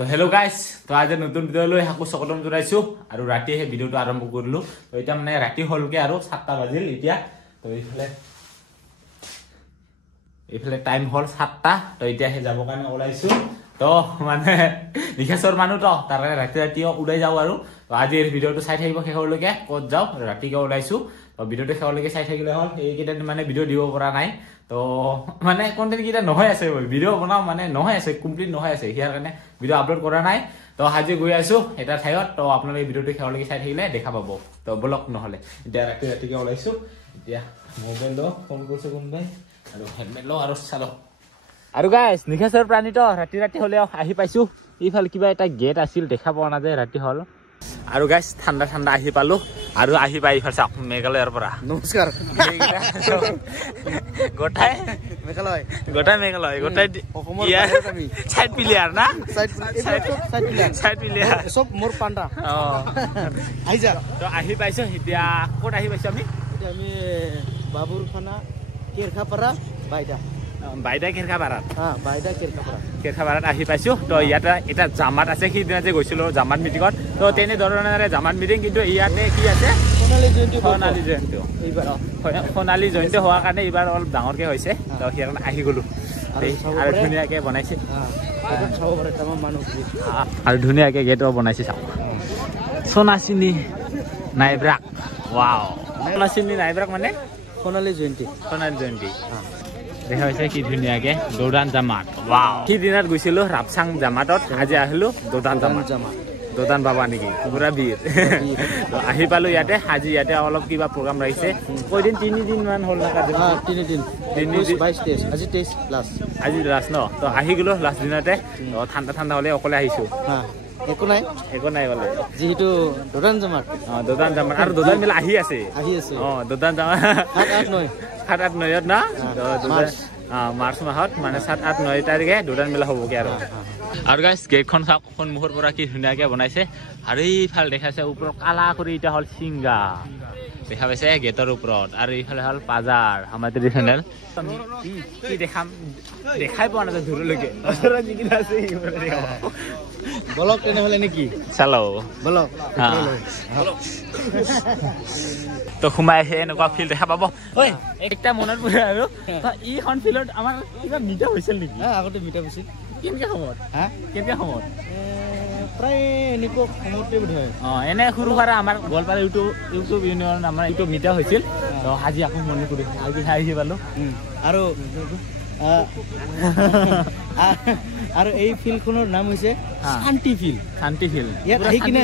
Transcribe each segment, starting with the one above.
তো hello' guys, তো আজি নতুন ভিডিঅ'লৈ হাকু স্বাগতম জনাইছোঁ আৰু ৰাতি সেই ভিডিঅ'টো আৰম্ভ কৰিলোঁ। তো এতিয়া মানে ৰাতি হ'লগৈ আৰু 7টা বাজিল এতিয়া। তো এইফালে টাইম হ'ল 7টা। তো এতিয়া সেই যাবৰ কাৰণে ওলাইছোঁ। তো মানে নিশাচৰ মানুহ তো তাৰ কাৰণে ৰাতি ৰাতি ওলাই যাওঁ আৰু। তো আজি এই ভিডিঅ'টো চাই থাকিব শেষলৈকে, ক'ত যাওঁ ৰাতিকে ওলাইছোঁ। তো ভিডিঅ'টো শেষলৈকে চাই থাকিলে হ'ল। এইকেইটা মানে ভিডিঅ' দিব পৰা নাই। তো মানে কণ্টেণ্ট কেইটা নহয় আছে, ভিডিঅ' বনাওঁ মানে নহয় আছে, কমপ্লিট নহয় আছে, ইয়াৰ কাৰণে ভিডিঅ' আপলোড কৰা নাই। তো আজি গৈ আছোঁ এটা ঠাইত। তো আপোনালোকে ভিডিঅ'টো শেষলৈকে চাই থাকিলে দেখা পাব। তো ব্লগ নহ'লে এতিয়া ৰাতি ৰাতিকে ওলাইছোঁ। এতিয়া মোবাইল লওঁ, ফোন কৰিছোঁ কোনোবাই, আৰু হেলমেট লওঁ আৰু চালোঁ। আৰু গাইজ নিশাচৰ প্ৰাণীটো ৰাতি ৰাতি হ'লেও আহি পাইছোঁ। এইফালে কিবা এটা গেট আছিল, দেখা পোৱা নাযায়, ৰাতি হ'ল। আৰু গাইজ ঠাণ্ডা ঠাণ্ডা আহি পালোঁ। আৰু আহি পাই ইফালে চাওক মেঘালয়ৰ পৰা। নমস্কাৰ। গোটাই মেঘালয়, গোটাই চাইড প্লেয়াৰ না, চাইড প্লেয়াৰ চব মোৰ পাণ্ডা। আহি যা। তো আহি পাইছোঁ। এতিয়া ক'ত আহি পাইছোঁ আমি? এতিয়া আমি বাবুৰখানা কেৰখাপাৰা বাইদা কেৰখাপাৰাত। বাইদা কেৰখাপাৰাত আহি পাইছোঁ। তো ইয়াতে এটা জামাত আছে, সিদিনা যে গৈছিলোঁ জামাত মিটিঙত। তো তেনেধৰণেৰে জামাত মিটিং, কিন্তু ইয়াতে কি আছে সোণালী জয়ন্তী হোৱাৰ কাৰণে এইবাৰ অলপ ডাঙৰকৈ হৈছে। তো সেইকাৰণে আহি গ'লোঁ আৰু ধুনীয়াকৈ বনাইছে। আৰু ধুনীয়াকৈ গেটো বনাইছে চাওক। সোণাচিনী নাইব্ৰাক, ৱাও। সোণাচিনী নাইব্ৰাক মানে সোণালী জয়ন্তী দেখা হৈছে কি ধুনীয়াকে দৌদান জামাত, ৱাও। সিদিনাত গৈছিলোঁ ৰাপচাং জামাতত, আজি আহিলোঁ দৌদান জামাত। দৌদান বাবা নেকি, পুৰা বীৰ। আহি পালোঁ ইয়াতে। আজি ইয়াতে অলপ কিবা প্ৰগ্ৰাম ৰাখিছে। কৈদিন 3 মান হ'ল না? 3 দিন, আজি 23 লাষ্ট ন? তো আহি গ'লোঁ লাষ্ট দিনতে। ঠাণ্ডা ঠাণ্ডা হ'লে অকলে আহিছোঁ। একো নাই বোলে, যিহেতু দৌদান জামাত। দৌদান জামাত আৰু দৌদান মেলা আহি আছে। দৌদান জামাত 7-8-9 না, মাৰ্চ মাহত মানে 7-8-9 তাৰিখে দৌদান মেলা হ'বগৈ আৰু গাইজ গেটখন চাওক, সন্মুখৰ পৰা কি ধুনীয়াকৈ বনাইছে। আৰু এইফালে দেখাইছে ওপৰত কালা কৰি এতিয়া হ'ল চিংগা দেখা পাইছে গেটৰ ওপৰত। আৰু এইফালে হ'ল পাজাৰ আমাৰ ট্ৰেডিশ্যনেল। কি দেখাই পোৱা নাযায় দূৰলৈকে। বলক তেনেহ'লে নেকি? চালো বলক। তো সোমাই আহি এনেকুৱা ফিল্ড দেখা পাব। একটা মনত পৰে আৰু এইখন ফিল্ডত আমাৰ কিবা মিটা হৈছিল নেকি? আগতে মিটা হৈছিল। কেনেকৈ সময়ত প্ৰায় এনেকুৱা সময়তে বোধ হয়। এনে সৰু সুৰা আমাৰ গোৱালপাৰা ইউটিউব ইউনিয়ন আমাৰ এইটো মিটা হৈছিল। তো আজি আকৌ মনে কৰিছোঁ, আজি আহি পালোঁ। আৰু এই ফিল্ডখনৰ নাম হৈছে শান্তি ফিল্ড। ইয়াত আহি কিনে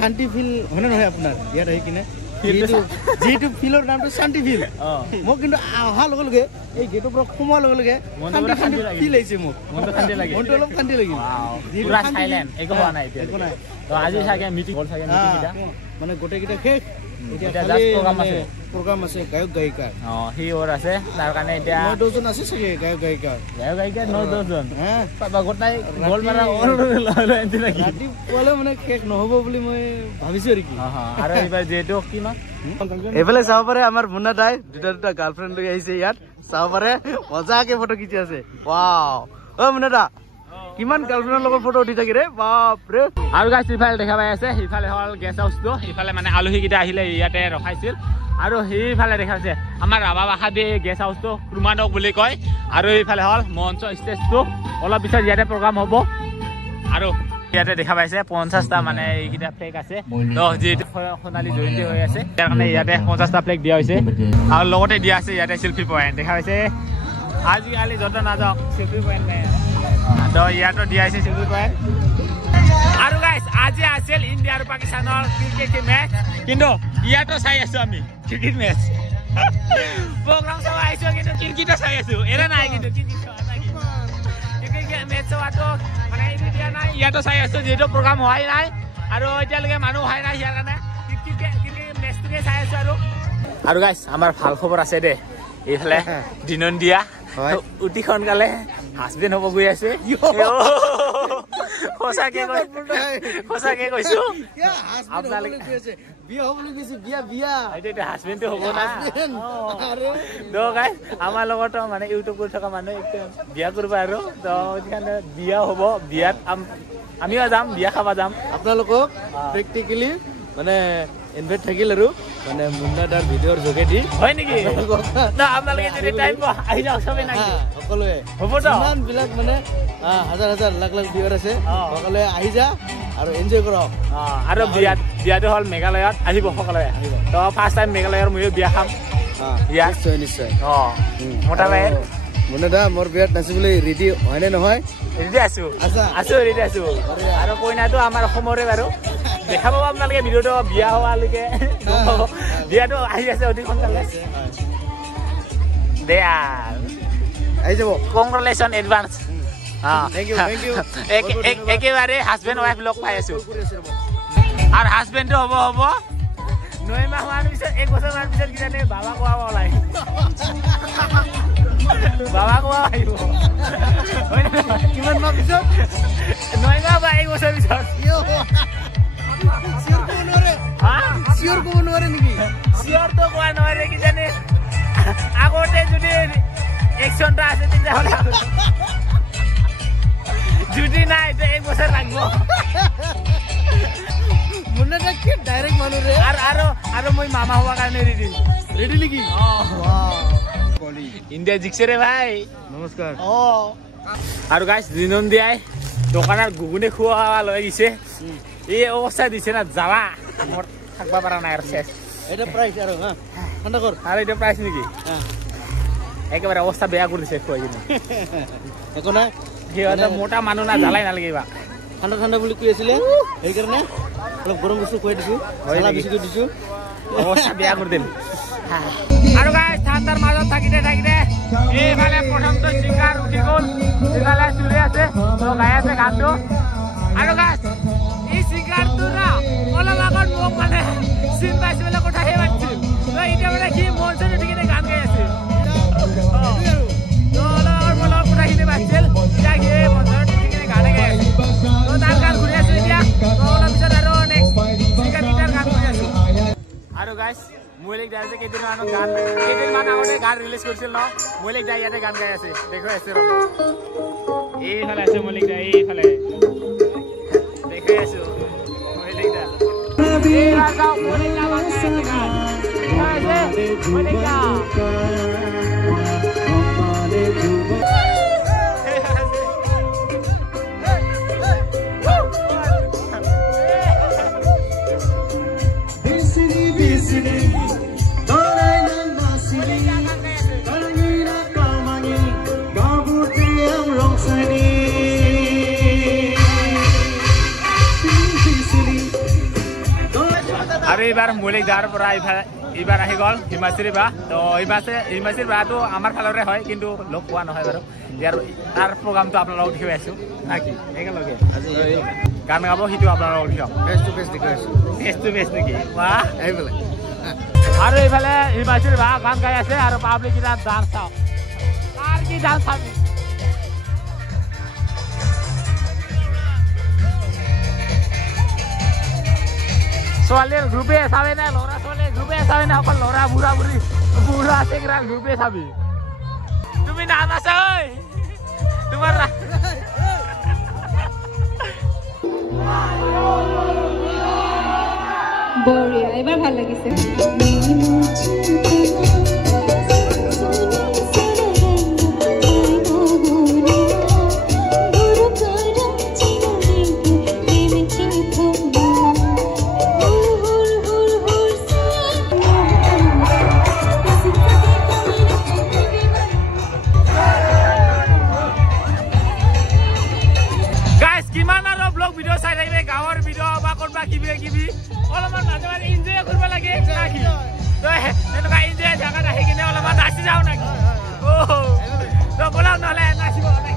শান্তি ফিল্ড হয়নে নহয় আপোনাৰ? ইয়াত আহি কিনে যিহেতু ফিল্ডৰ নামটো শান্তি ফিল্ড, মোক কিন্তু অহাৰ লগে লগে এই গেটৰ পৰা সোমোৱাৰ লগে লগে ফিল আহিছে। মোক মনটো অলপ শান্তি লাগিল। আজি চাগে মিটিং হ'ল চাগে, মানে গোটেইকেইটা শেষ। প্ৰগ্ৰাম আছে গায়ক গায়িকা সি ওৰ আছে, তাৰ কাৰণে এতিয়া 9-10জন আছে চাগে গায়ক গায়িকা 9-10জন। ৰাতিপুৱালে মানে শেষ নহ'ব বুলি মই ভাবিছোঁ আৰু কি। আৰু এইবাৰ যিহেতু এইফালে চাব পাৰে আমাৰ মুন্না দাই দুটা গাৰ্লফ্ৰেণ্ড লৈ আহিছে ইয়াত। চাব পাৰে মজাকে ফটো খিচি আছে। ৱাও, মুন্না দা কিমান গাৰ্লফ্ৰেণ্ডৰ লগত ফটো উঠি থাকে ৰে, বাপৰে। আৰু গাইজ ইফালে দেখা পাই আছে, সিফালে হ'ল গেষ্ট হাউচটো। সিফালে মানে আলহীকেইটা আহিলে ইয়াতে ৰখাইছিল। আৰু সেইফালে দেখা পাইছে আমাৰ ৰাভা ভাষাতে গেষ্ট হাউচটো ক্ৰুমানক বুলি কয়। আৰু এইফালে হ'ল মঞ্চ ষ্টেজটো, অলপ পিছত ইয়াতে প্ৰগ্ৰাম হ'ব। আৰু ইয়াতে দেখা পাইছে 50টা মানে এইকেইটা ফ্লেগ আছে। তো যিহেতু সোণালী জয়ন্তী হৈ আছে, তাৰ কাৰণে ইয়াতে 50টা ফ্লেগ দিয়া হৈছে। আৰু লগতে দিয়া আছে ইয়াতে চেল্ফি পইণ্ট দেখা পাইছে। আজিকালি য'ত নাযাওক চেল্ফি পইণ্ট নাই, তো ইয়াতো দিয়া হৈছে চেল্ফি পইণ্ট। আৰু গাইজ আজি আছিল ইণ্ডিয়া আৰু পাকিস্তানৰ ক্ৰিকেট মেচ, কিন্তু ইয়াতো চাই আছো আমি ক্ৰিকেট মেচ। প্ৰগ্ৰাম চাব আহিছোঁ, কিন্তু ক্ৰিকেটো চাই আছো। এৰা নাই কিন্তু ক্ৰিকেট মেচ চোৱাটো মানে দিয়া নাই, ইয়াতো চাই আছো যিহেতু প্ৰগ্ৰাম হোৱাই নাই আৰু এতিয়ালৈকে মানুহ অহাই নাই, ইয়াৰ কাৰণে ক্ৰিকেট মেচটোকে চাই আছো। আৰু গাইজ আমাৰ ভাল খবৰ আছে দে, এইফালে দিনন দিয়া অতি সোনকালে হাজবেণ্ড হ'ব গৈ আছে। সঁচাকে কৈছো, হাজবেণ্ডটো হ'ব না। আমাৰ লগতো মানে ইউটিউব কৰি থকা মানুহ বিয়া কৰিব আৰু বিয়া হ'ব। বিয়াত আমিও যাম বিয়া খাবা যাম আপোনালোকক প্ৰেক্টিকেলি মানে ইনভাইট থাকিল আৰু মানে মুন্না দাৰ ভিডিঅ'ৰ যোগেদি হয় নেকি না আপোনালোকে যদি টাইম আহি যাওক সবে নাকি সকলোৱে হ'ব তো ইমান বিলাক মানে হাজাৰ হাজাৰ লাখ লাখ ভিউৱাৰ আছে সকলোৱে আহি যা আৰু এনজয় কৰক আৰু বিয়াটো হ'ল মেঘালয়ত আহিব সকলোৱে তো ফাৰ্ষ্ট টাইম মেঘালয়ৰ ময়ো বিয়া খাম নিশ্চয় নিশ্চয় মোটা ভাই মুন্না দা মোৰ বিয়াত নাচিবলৈ ৰেডি হয়নে নহয় ৰেডি আছো ৰেডি আছো আৰু কইনাটো আমাৰ অসমৰে বাৰু দেখা পাব আপোনালোকে ভিডিঅ'টো বিয়া হোৱালৈকে বিয়াটো আহি আছে অতি সোনকালে দে আহি যাব কংগ্ৰেচুলেশ্যন এডভান্স একেবাৰে হাজবেণ্ড ৱাইফ লগ পাই আছো আৰু হাজবেণ্ডটো হ'ব 9 মাহ হোৱাৰ পিছত 1 বছৰ হোৱাৰ পিছত কিজানি বাবা কোৱা ওলাই বাবা কোৱা আহিব কিমান মাহ পিছত 9 মাহ বা 1 বছৰ পিছত চিয়ৰ ক'ব নোৱাৰে নেকি চিয়ৰটো কোৱা নোৱাৰে কিজানি আগতে যদি একশনটা আছে তেতিয়াহ'লে যদি নাই তো 1 বছৰ লাগিব মুন্না দা কি ডাইৰেক্ট মানুহ ৰে আৰু মই মামা হোৱাৰ কাৰণে ৰেডি নেকি ইণ্ডিয়া জিকছে ৰে ভাই নমস্কাৰ আৰু গাইছ দিনন্দিয়াই দোকানত ঘুগুনি খোৱা লৈ গৈছে এই অৱস্থা দিছে না যাবা মোৰ থাকবা পৰা নাই আৰু শেষ এটা প্ৰাইচ আৰু ঠাণ্ডা কৰ আৰু এটা প্ৰাইচ নেকি একেবাৰে অৱস্থা বেয়া কৰি দিছে খুৱাই কিনে একো নাই সিহঁতে মোটা মানুহ না জ্বালাই নালাগে বা ঠাণ্ডা ঠাণ্ডা বুলি কৈ আছিলে সেইকাৰণে অলপ গৰম বস্তু খুৱাই দিছোঁ বেছিকৈ দিছোঁ অৱস্থা বেয়া কৰি দিল আৰু গাইছ ঠাণ্ডাৰ মাজত থাকিতে এইফালে প্ৰথমটো চিকাৰ উঠি গ'ল ইফালে চুলি আছে গাই আছে গানটো আৰু গাইছ এই চিকাৰটো না অলপ আগত মোক মানে চিন পাইছে বোলে কথাহে মাতিছিল এতিয়া মানে সি মন চন উঠি কিনে গান গাই আছে অলপ কথাখিনি মাতিছিল এতিয়া সি মন চন উঠি কিনে গানে গাই আছে তাৰ গান ঘূৰি আছো এতিয়া অলপ পিছত আৰু নেক্সট চিকাৰ গীটাৰ গান ঘূৰি আছো আৰু গাইছ মৈলিক দাই যে কেইদিনমান আগতে গান ৰিলিজ কৰিছিল ন মৈলিক দাই ইয়াতে গান গাই আছে দেখুৱাই আছে ৰ'ব এইফালে আছে মৈলিক দাই এইফালে দেখুৱাই আছো মৈলিক দা আৰু এইবাৰ মৈলিক দাৰ পৰা এইবাৰ আহি গ'ল হিমাশ্ৰী বা তো হিমাশ্ৰী বাটো আমাৰ ফালৰে হয় কিন্তু লগ পোৱা নহয় বাৰু ইয়াৰ তাৰ প্ৰগ্ৰামটো আপোনালোকক দেখুৱাই আছো নাকি একেলগে গান গাব সিটো আপোনালোকক দেখুৱাম ফেচ টু ফেচ দেখুৱাই আছো ফেচ টু ফেচ নেকি বাহ এইফালে আৰু এইফালে হিমাশ্ৰী বা গান গাই আছে আৰু পাব্লিক কেইটা ডান্স চাওক কাৰ কি ডান্স চাবি ছোৱালীৰ গ্ৰুপে চাবে নে ল'ৰা ছোৱালীৰ গ্ৰুপে চাবে নে অকল ল'ৰা বুঢ়া চেংৰা গ্ৰুপে চাবি তুমি নানাচা ঐ তোমাৰ বঢ়িয়া এবাৰ ভাল লাগিছে কিবি অলপমান মাজে মাজে এনজয় কৰিব লাগে নাকি এনেকুৱা এনজয় জেগাত আহি কিনে অলপমান নাচি যাওঁ নাকি তো ব'লক নহ'লে নাচিব নাকি